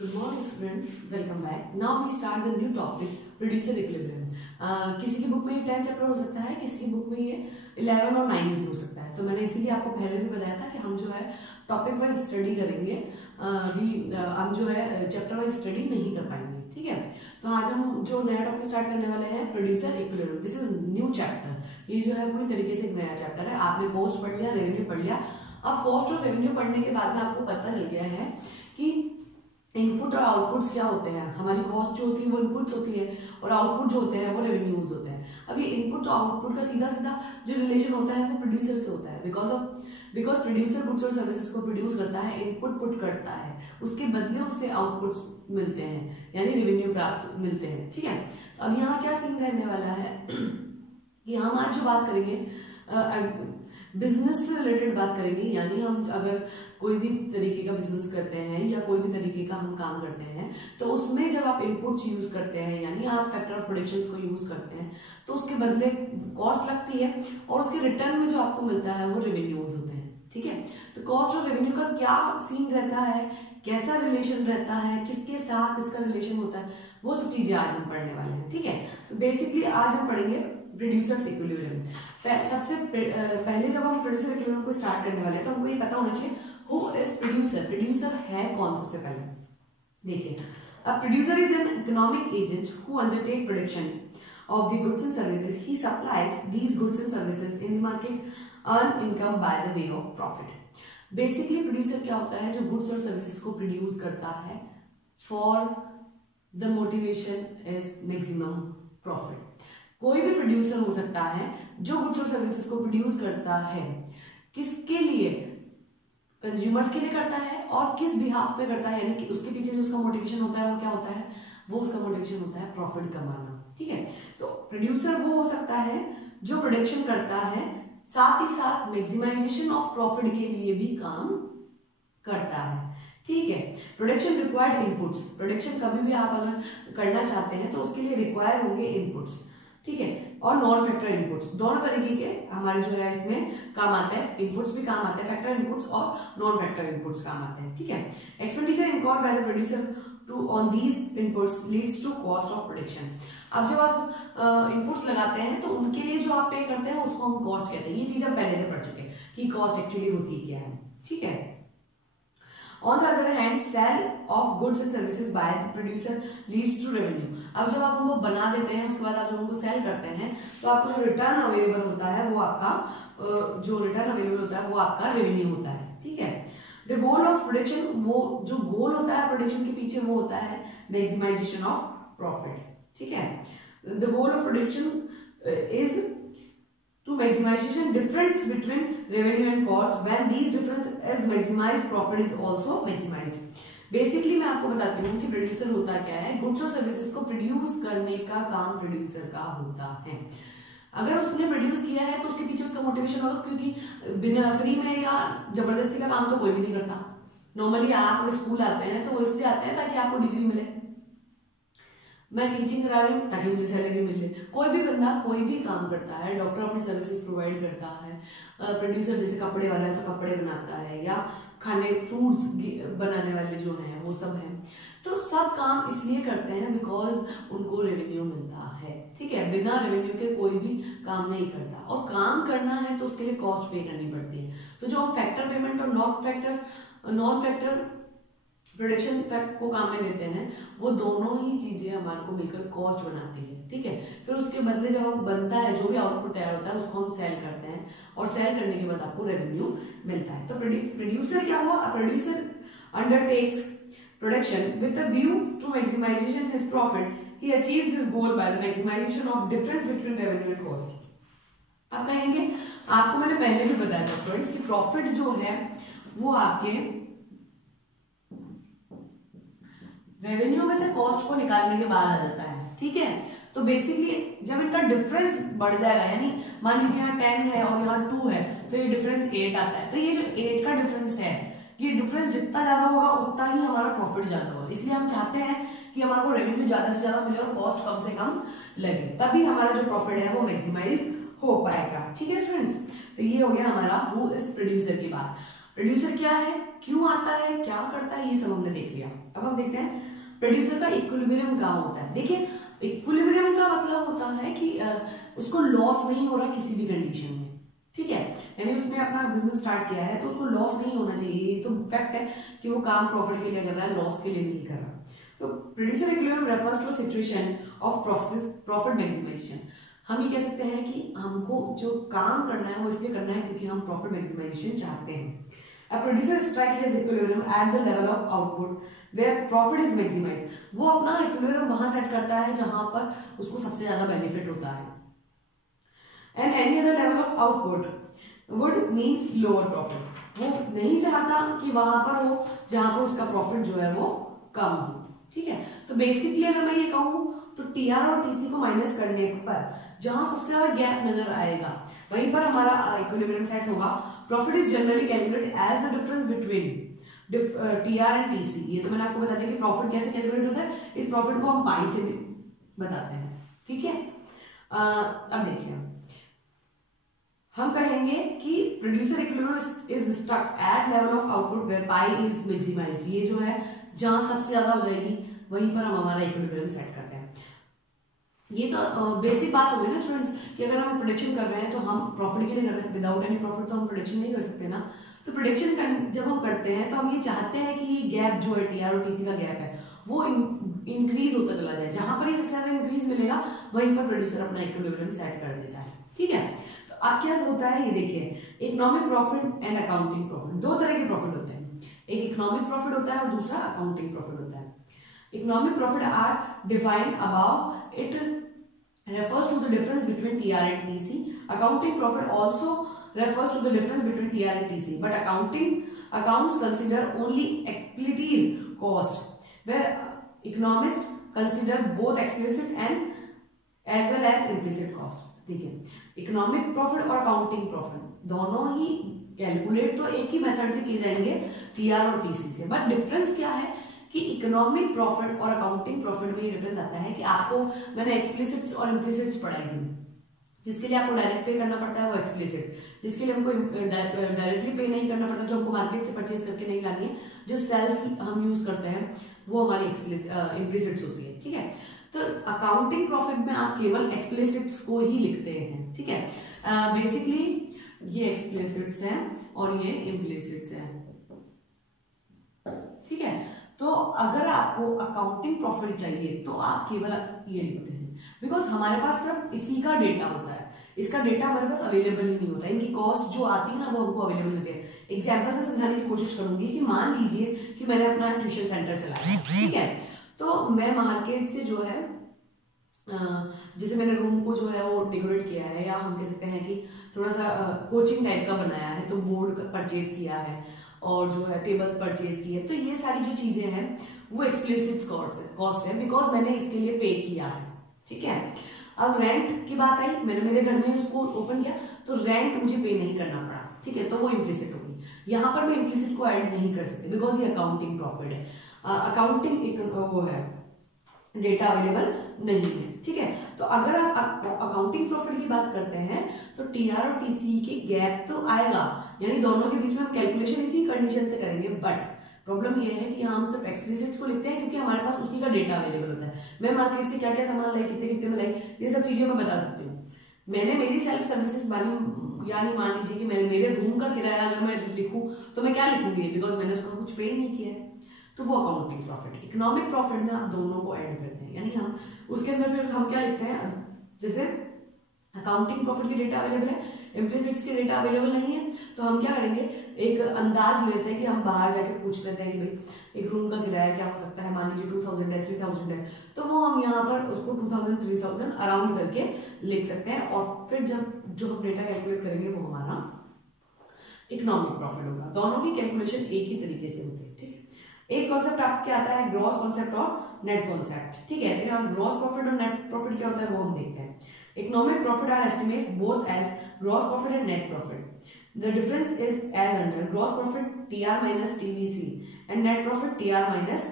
Good morning students, welcome back. Now we start the new topic, producer equilibrium. किसी की book में ये 10 chapter हो सकता है, किसी की बुक में ये 11 और 9 भी हो सकता है. तो मैंने इसीलिए आपको पहले भी बताया था कि हम जो है टॉपिक वाइज स्टडी करेंगे. हम जो है चैप्टर वाइज स्टडी नहीं कर पाएंगे. ठीक है, तो आज हम जो नया टॉपिक स्टार्ट करने वाले हैं producer equilibrium. This is new chapter. ये जो है पूरी तरीके से एक नया चैप्टर है. आपने कॉस्ट पढ़ लिया, रेवेन्यू पढ़ लिया. अब कॉस्ट और रेवेन्यू पढ़ने के बाद में आपको पता चल गया है कि इनपुट और आउटपुट्स क्या होते हैं. हमारी कॉस्ट जो होती है वो इनपुट्स होती है और आउटपुट जो होते हैं वो रेवेन्यूज होते हैं. अब ये इनपुट और आउटपुट का सीधा सीधा जो रिलेशन होता है वो प्रोड्यूसर से होता है. बिकॉज प्रोड्यूसर गुड्स और सर्विसेज को प्रोड्यूस करता है, इनपुट पुट करता है, उसके बदले उससे आउटपुट्स मिलते हैं यानी रेवेन्यू प्राप्त मिलते हैं. ठीक है, अब यहाँ क्या सीन रहने वाला है कि हम आज जो बात करेंगे बिजनेस से रिलेटेड बात करेंगे. यानी हम अगर कोई भी तरीके का बिजनेस करते हैं या कोई भी तरीके का हम काम करते हैं तो उसमें जब आप इनपुट्स यूज करते हैं यानी आप फैक्टर ऑफ प्रोडक्शंस को यूज करते हैं तो उसके बदले कॉस्ट लगती है और उसके रिटर्न में जो आपको मिलता है वो रेवेन्यूज होते हैं. ठीक है, तो कॉस्ट और रेवेन्यू का क्या सीन रहता है, कैसा रिलेशन रहता है, किसके साथ इसका रिलेशन होता है, वो सब चीजें आज हम पढ़ने वाले हैं. ठीक है, तो बेसिकली आज हम पढ़ेंगे प्रोड्यूसर इक्विलिब्रियम. सबसे पहले जब हम प्रोड्यूसर इक्विलिब्रियम को स्टार्ट करने वाले हैं तो हमको ये पता होना चाहिए हु इज प्रोड्यूसर. प्रोड्यूसर है कौन. सबसे पहले देखिए, a producer is an economic agent who undertake production of the goods and services. He supplies these goods and services in the market, earn income by the way of profit. Basically producer क्या होता है, जो goods और services को produce करता है for the motivation is maximum profit. कोई भी प्रोड्यूसर हो सकता है जो गुड्स और सर्विसेज को प्रोड्यूस करता है. किसके लिए? कंज्यूमर्स के लिए करता है. और किस बिहाफ पे करता है, यानी कि उसके पीछे जो उसका मोटिवेशन होता है वो क्या होता है, वो उसका मोटिवेशन होता है प्रॉफिट कमाना. ठीक है, तो प्रोड्यूसर वो हो सकता है जो प्रोडक्शन करता है साथ ही साथ मैक्सिमाइजेशन ऑफ प्रॉफिट के लिए भी काम करता है. ठीक है, प्रोडक्शन रिक्वायर्ड इनपुट्स. प्रोडक्शन कभी भी आप अगर करना चाहते हैं तो उसके लिए रिक्वायर होंगे इनपुट्स. ठीक है, और नॉन फैक्टर इनपुट्स. दोनों तरीके के हमारे जो है इसमें काम आते हैं. इनपुट्स भी काम आते हैं, फैक्टर इनपुट्स और नॉन फैक्टर इनपुट्स काम आते हैं. ठीक है, expenditure incurred by the producer on these inputs leads to cost of production. अब जब आप इनपुट्स लगाते हैं तो उनके लिए जो आप पे करते हैं उसको हम कॉस्ट कहते हैं. ये चीज हम पहले से पढ़ चुके हैं कि कॉस्ट एक्चुअली होती क्या है. ठीक है, On the other hand, sale of goods and services by the producer leads to revenue. अब जब आप उनको बना देते हैं उसके बाद आप जब उनको सेल करते हैं तो आपको जो रिटर्न अवेलेबल होता है वो आपका रेवेन्यू होता है. ठीक है, द गोल ऑफ प्रोडक्शन, वो जो गोल होता है प्रोडक्शन के पीछे वो होता है मैक्सिमाइजेशन ऑफ प्रॉफिट. ठीक है, the goal of production is to maximization difference between revenue and cost. When these difference is maximized, profit is also maximized. Basically मैं आपको बताती हूँ कि प्रोड्यूसर होता क्या है. गुड्स और सर्विसेज को प्रोड्यूस करने का काम प्रोड्यूसर का होता है. अगर उसने प्रोड्यूस किया है तो उसके पीछे उसका मोटिवेशन होगा, क्योंकि बिना फ्री में या जबरदस्ती का काम तो कोई भी नहीं करता. नॉर्मली आप अगर स्कूल आते हैं तो वो इसलिए आते हैं ताकि आपको डिग्री मिले. मैं टीचिंग करा रही हूँ ताकि मुझे सैलरी मिले. कोई भी बंदा कोई भी काम करता है. डॉक्टर अपनी सर्विसेज प्रोवाइड करता है. प्रोड्यूसर जैसे कपड़े वाला है तो कपड़े बनाता है, या खाने फ्रूट्स बनाने वाले जो हैं वो सब हैं. तो सब काम इसलिए करते हैं बिकॉज उनको रेवेन्यू मिलता है. ठीक है, बिना रेवेन्यू के कोई भी काम नहीं करता. और काम करना है तो उसके लिए कॉस्ट पे करनी पड़ती है. तो जो हम फैक्टर पेमेंट और नॉन फैक्टर प्रोडक्शन फैक्ट को काम में लेते हैं वो दोनों ही चीजें हमारे को मिलकर कॉस्ट बनाती है. ठीक है, फिर उसके बदले जब वो बनता है जो भी आउटपुट तैयार होता है उसको हम सेल करते हैं और सेल करने के बाद आपको रेवेन्यू मिलता है. तो प्रोड्यूसर क्या हुआ, producer undertakes production with a view to maximisation his profit. He achieves his goal by the maximisation of difference between revenue and cost. आप कहेंगे आपको मैंने पहले भी बताया था स्टूडेंट्स कि प्रॉफिट जो है वो आपके रेवेन्यू में से कॉस्ट को निकालने के बाद आ जाता है. ठीक है, तो बेसिकली जब इनका डिफरेंस बढ़ जाएगा, यानी मान लीजिए यहाँ 10 है और यहाँ 2 है तो ये डिफरेंस 8 आता है. तो ये जो 8 का डिफरेंस है, ये डिफरेंस जितना ज्यादा होगा उतना ही हमारा प्रॉफिट ज्यादा होगा. इसलिए हम चाहते हैं कि हमारे को रेवेन्यू ज्यादा से ज्यादा मिले और कॉस्ट कम से कम लगे, तभी हमारा जो प्रॉफिट है वो मैक्सिमाइज हो पाएगा. ठीक है स्टूडेंट्स, तो ये हो गया हमारा हु इज प्रोड्यूसर की बात. प्रोड्यूसर क्या है, क्यों आता है, क्या करता है, ये सब हमने देख लिया. अब हम देखते हैं प्रोड्यूसर का इक्विलिब्रियम कहाँ होता है। देखिए इक्विलिब्रियम का मतलब होता है कि उसको लॉस नहीं हो रहा किसी भी कंडीशन में, ठीक है, यानी उसने अपना बिजनेस स्टार्ट किया है तो उसको लॉस नहीं होना चाहिए। ये तो फैक्ट है कि वो काम प्रॉफिट के लिए कर रहा है, लॉस के लिए नहीं कर रहा। तो producer equilibrium refers to situation of profit maximisation. हम ये कह सकते हैं कि हमको जो काम करना है वो इसलिए करना है क्योंकि हम प्रॉफिट मैक्सिमाइजेशन चाहते हैं। A producer strikes his equilibrium at the level of output where profit is maximized. वो अपना इक्विलिब्रियम वहां सेट करता है जहां पर उसको सबसे ज्यादा बेनिफिट होता है। And any other level of output would mean lower profit. वो नहीं चाहता कि वहां पर हो जहां पर उसका प्रॉफिट जो है वो कम हो, ठीक है। तो बेसिकली अगर मैं ये कहूँ तो टीआर और टीसी को माइनस करने पर जहां सबसे ज्यादा गैप नजर आएगा वहीं पर हमारा इक्विलिब्रियम सेट होगा। Profit is generally calculated as the difference between TR and TC. ये तो मैंने आपको बता दिया कि प्रॉफिट कैसे कैलकुलेट होता है। इस प्रॉफिट को हम पाई से बताते हैं, ठीक है। अब देखिए हम कहेंगे कि producer equilibrium is stuck at level of output where pi is maximised. ये जो है जहां सबसे ज्यादा हो जाएगी वहीं पर हम हमारा इक्विलिब्रियम सेट करते हैं। ये तो बेसिक बात हो गई ना स्टूडेंट्स कि अगर हम प्रोडिक्शन कर रहे हैं तो हम प्रॉफिट के लिए कर रहे हैं, विदाउट एनी प्रॉफिट तो हम प्रोडिक्शन नहीं कर सकते ना। तो प्रोडिक्शन जब हम करते हैं तो हम ये चाहते हैं कि ये गैप जो है टीआर और टीसी का गैप है वो इंक्रीज होता चला जाए। जहां पर ये सबसे ज्यादा इंक्रीज मिलेगा वहीं पर प्रोड्यूसर अपना इक्विलिब्रियम सेट कर देता है, ठीक है। तो अब क्या होता है ये देखिए, economic profit and accounting profit, दो तरह के प्रॉफिट होते हैं। एक इकोनॉमिक प्रॉफिट होता है और दूसरा अकाउंटिंग प्रॉफिट होता है। Economic profit are defined above. It refers to the difference between TR and TC. Accounting profit also refers to the difference between TR and TC. But accounts consider only explicites cost, where economists consider both explicit and as well as implicit cost. देखिए, economic profit और accounting profit दोनों ही calculate तो एक ही method से किए जाएंगे TR और TC से, बट डिफरेंस क्या है कि इकोनॉमिक प्रॉफिट और अकाउंटिंग प्रॉफिट में ये डिफरेंस आता है कि आपको मैंने एक्सप्लिसिट्स और इम्प्लिसिट्स पढ़ाई थी। जिसके लिए आपको डायरेक्ट पे करना पड़ता है वो एक्सप्लिसिट, जिसके लिए हमको डायरेक्टली पे नहीं करना पड़ता, जो हमको मार्केट से परचेज करके नहीं लानी है, जो सेल्फ हम यूज करते हैं वो हमारी इम्प्लिसिट्स होती है, ठीक है। तो अकाउंटिंग प्रॉफिट में आप केवल एक्सप्लिसिट्स को ही लिखते हैं, ठीक है। बेसिकली ये एक्सप्लिसिट्स हैं और ये इम्प्लिसिट्स हैं, ठीक है। तो अगर आपको अकाउंटिंग प्रॉफिट चाहिए तो आप केवल ये लिखते हैं, बिकॉज हमारे पास सिर्फ इसी का डेटा होता है, इसका डेटा हमारे पास अवेलेबल ही नहीं होता है। इनकी कॉस्ट जो आती है ना वो हमको अवेलेबल होती है। एग्जाम्पल से समझाने की कोशिश करूंगी कि मान लीजिए कि मैंने अपना ट्यूशन सेंटर चलाया, ठीक है। तो मैं मार्केट से जो है जैसे मैंने रूम को जो है वो डेकोरेट किया है, या हम कह सकते हैं कि थोड़ा सा कोचिंग टाइप का बनाया है, तो बोर्ड परचेज किया है और जो है टेबल परचेज की है, तो ये सारी जो चीजें हैं वो एक्सप्लिसिट कॉस्ट है, बिकॉज मैंने इसके लिए पे किया है, ठीक है। अब रेंट की बात आई, मैंने मेरे घर में उसको ओपन किया तो रेंट मुझे पे नहीं करना पड़ा, ठीक है, तो वो इम्प्लिसिट होगी। यहाँ पर मैं इम्प्लिसिट को ऐड नहीं कर सकती बिकॉज ये अकाउंटिंग प्रॉफिट है, अकाउंटिंग एक वो है डेटा अवेलेबल नहीं है, ठीक है। तो अगर आप अकाउंटिंग प्रॉफिट की बात करते हैं तो टीआर और टीसी के गैप तो आएगा, यानी दोनों के बीच में हम कैलकुलेशन इसी कंडीशन से करेंगे, बट प्रॉब्लम ये है कि हम सिर्फ एक्सप्लिसिट्स को लिखते हैं क्योंकि हमारे पास उसी का डेटा अवेलेबल होता है। मैं मार्केट से क्या क्या सामान लाई, कितने कितने में लाई, ये सब चीजें मैं बता सकती हूँ। मैंने मेरी सेल्फ सर्विसेज मानी, यानी मान लीजिए कि मैंने मेरे रूम का किराया अगर मैं लिखूं तो मैं क्या लिखूंगी, बिकॉज मैंने उसका कुछ पे नहीं किया है, तो वो अकाउंटिंग प्रॉफिट। इकोनॉमिक प्रॉफिट में आप दोनों को ऐड करते हैं, यानी हम उसके अंदर फिर हम क्या लिखते हैं, जैसे अकाउंटिंग प्रॉफिट की डेटा अवेलेबल है, इम्प्लिसिट्स की डेटा अवेलेबल नहीं है, तो हम क्या करेंगे, एक अंदाज लेते हैं कि हम बाहर जाके पूछ लेते हैं कि भाई एक रूम का किराया क्या हो सकता है, मान लीजिए 2000 है, 3000 है, तो वो हम यहाँ पर उसको 2000 3000 अराउंड करके लिख सकते हैं, और फिर जब जो हम डेटा कैलकुलेट करेंगे वो हमारा इकोनॉमिक प्रॉफिट होगा। दोनों की कैलकुलेशन एक ही तरीके से होती है, ठीक है। एक कॉन्सेप्ट आपके आता है ग्रॉस कॉन्सेप्ट और नेट कॉन्सेप्ट, ठीक है। तो यहाँ ग्रॉस प्रॉफिट और नेट प्रॉफिट क्या होता है वो हम देखते हैं। Economic profit are estimates both as gross profit and net profit. The difference is as under gross profit TR minus TVC and net profit TR minus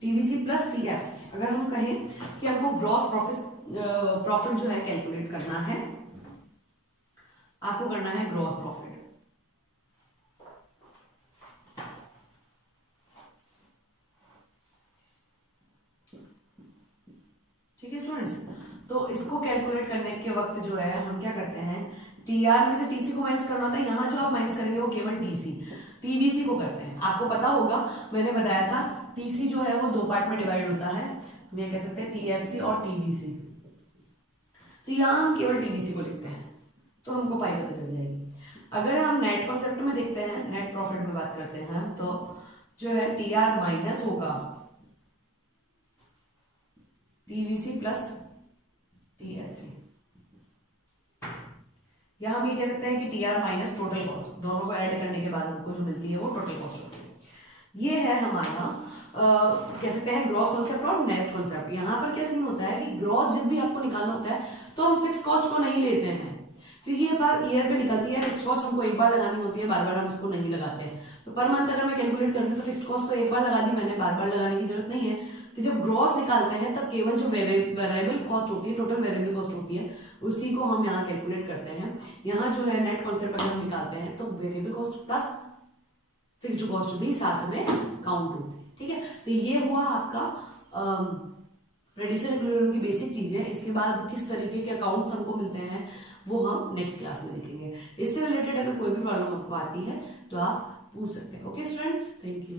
TVC plus TFC. अगर हम कहें कि हमको ग्रॉस प्रॉफिट जो है calculate करना है, आपको करना है ग्रॉस प्रॉफिट, ठीक है स्टूडेंट्स। तो इसको कैलकुलेट करने के वक्त जो है हम क्या करते हैं, टीआर में से टीसी को माइनस करना होता है। यहाँ जो आप माइनस करेंगे वो केवल टीसी टीवीसी को करते हैं। आपको पता होगा मैंने बताया था टीसी जो है वो 2 पार्ट में डिवाइड होता है, हम ये कह सकते हैं टीएफसी और टीवीसी। तो यहाँ हम केवल टीवीसी को लिखते हैं तो हमको पाई पता चल जाएगी। अगर हम नेट कॉन्सेप्ट में देखते हैं, नेट प्रॉफिट में बात करते हैं, तो जो है टीआर माइनस होगा टीवीसी प्लस टीएफसी, या हम ये कह सकते हैं कि टीआर माइनस टोटल कॉस्ट, दोनों को ऐड करने के बाद हमको जो मिलती है वो टोटल कॉस्ट होती है। ये है हमारा कह सकते हैं ग्रॉस कॉन्सेप्ट और नेट कॉन्सेप्ट। यहाँ पर क्या सीन होता है कि ग्रॉस जब भी आपको निकालना होता है तो हम फिक्स कॉस्ट को नहीं लेते हैं, क्योंकि ये बार ईयर पे निकलती है। फिक्स कॉस्ट हमको एक बार लगानी होती है, बार बार हम उसको नहीं लगाते हैं। तो पर मंथ अगर मैं कैलकुलेट करूँ तो फिक्स कॉस्ट तो एक बार लगा दी मैंने, बार बार लगाने की जरूरत नहीं है। तो जब ग्रॉस निकालते हैं तब केवल जो वेरिएबल कॉस्ट होती है, टोटल वेरिएबल कॉस्ट होती है, उसी को हम यहाँ कैलकुलेट करते हैं। यहाँ जो है नेट कॉन्सेप्ट अगर हम निकालते हैं तो variable cost plus fixed cost भी साथ में काउंट होती है। ठीक है, तो ये हुआ आपका रिड्यूसर इक्विलिब्रियम की बेसिक चीजें। इसके बाद किस तरीके के अकाउंट्स हमको मिलते हैं वो हम नेक्स्ट क्लास में देखेंगे। इससे रिलेटेड अगर कोई भी प्रॉब्लम आपको आती है तो आप पूछ सकते हैं। Okay students, thank you.